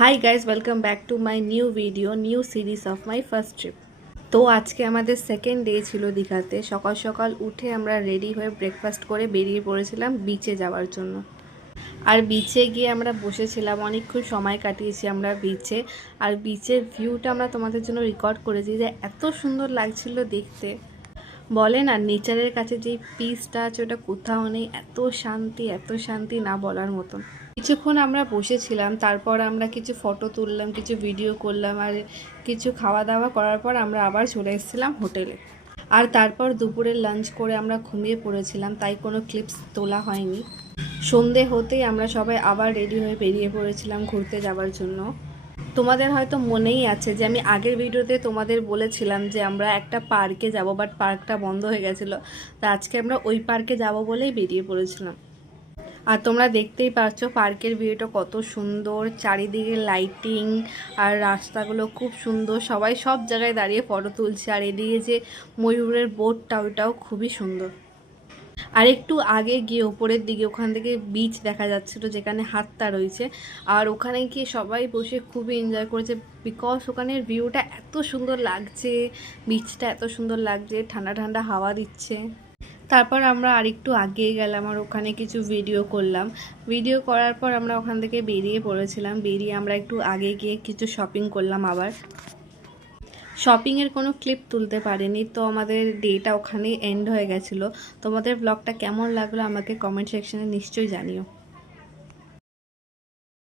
Hi guys, welcome back to my new video, new series of my first trip. তো আজকে আমাদের second day ছিল দীঘাতে। সকাল সকাল উঠে আমরা রেডি হয়ে ব্রেকফাস্ট করে বেরিয়ে পড়েছিলাম বিচে যাওয়ার জন্য। আর বিচে গিয়ে আমরা বসেছিলাম, অনেকক্ষণ সময় কাটিয়েছি আমরা বিচে। আর বিচের ভিউটা আমরা তোমাদের জন্য রেকর্ড করেছি, যে এত সুন্দর লাগছিল দেখতে। বলে না, নেচারের কাছে যে পিসটা আছে ওটা কোথাও নেই। এত শান্তি না বলার মতন। কিছুক্ষণ আমরা বসেছিলাম, তারপর আমরা কিছু ফটো তুললাম, কিছু ভিডিও করলাম, আর কিছু খাওয়া দাওয়া করার পর আমরা আবার চলে এসেছিলাম হোটেলে। আর তারপর দুপুরের লাঞ্চ করে আমরা ঘুমিয়ে পড়েছিলাম, তাই কোনো ক্লিপস তোলা হয়নি। সন্ধে হতেই আমরা সবাই আবার রেডি হয়ে বেরিয়ে পড়েছিলাম ঘুরতে যাওয়ার জন্য। তোমাদের হয়তো মনেই আছে যে আমি আগের ভিডিওতে তোমাদের বলেছিলাম যে আমরা একটা পার্কে যাব, বাট পার্কটা বন্ধ হয়ে গেছিলো। তা আজকে আমরা ওই পার্কে যাব বলেই বেরিয়ে পড়েছিলাম। আর তোমরা দেখতেই পাচ্ছ পার্কের ভিউটা কত সুন্দর, চারিদিকে লাইটিং আর রাস্তাগুলো খুব সুন্দর। সবাই সব জায়গায় দাঁড়িয়ে ফটো তুলছে। আর এদিকে যে ময়ূরের বোটটা, ওটাও খুবই সুন্দর। আর একটু আগে গিয়ে ওপরের দিকে ওখান থেকে বিচ দেখা যাচ্ছিল, যেখানে হাতটা রয়েছে। আর ওখানে গিয়ে সবাই বসে খুবই এনজয় করেছে, বিকজ ওখানের ভিউটা এত সুন্দর লাগছে, বিচটা এত সুন্দর লাগছে, ঠান্ডা ঠান্ডা হাওয়া দিচ্ছে। তারপর আমরা আরেকটু আগিয়ে গেলাম আর ওখানে কিছু ভিডিও করলাম। ভিডিও করার পর আমরা ওখান থেকে বেরিয়ে পড়েছিলাম। বেরিয়ে আমরা একটু আগে গিয়ে কিছু শপিং করলাম। আবার শপিংয়ের কোনো ক্লিপ তুলতে পারিনি, তো আমাদের ডেটা ওখানেই এন্ড হয়ে গেছিলো। তোমাদের ব্লগটা কেমন লাগলো আমাকে কমেন্ট সেকশনে নিশ্চয়ই জানিও।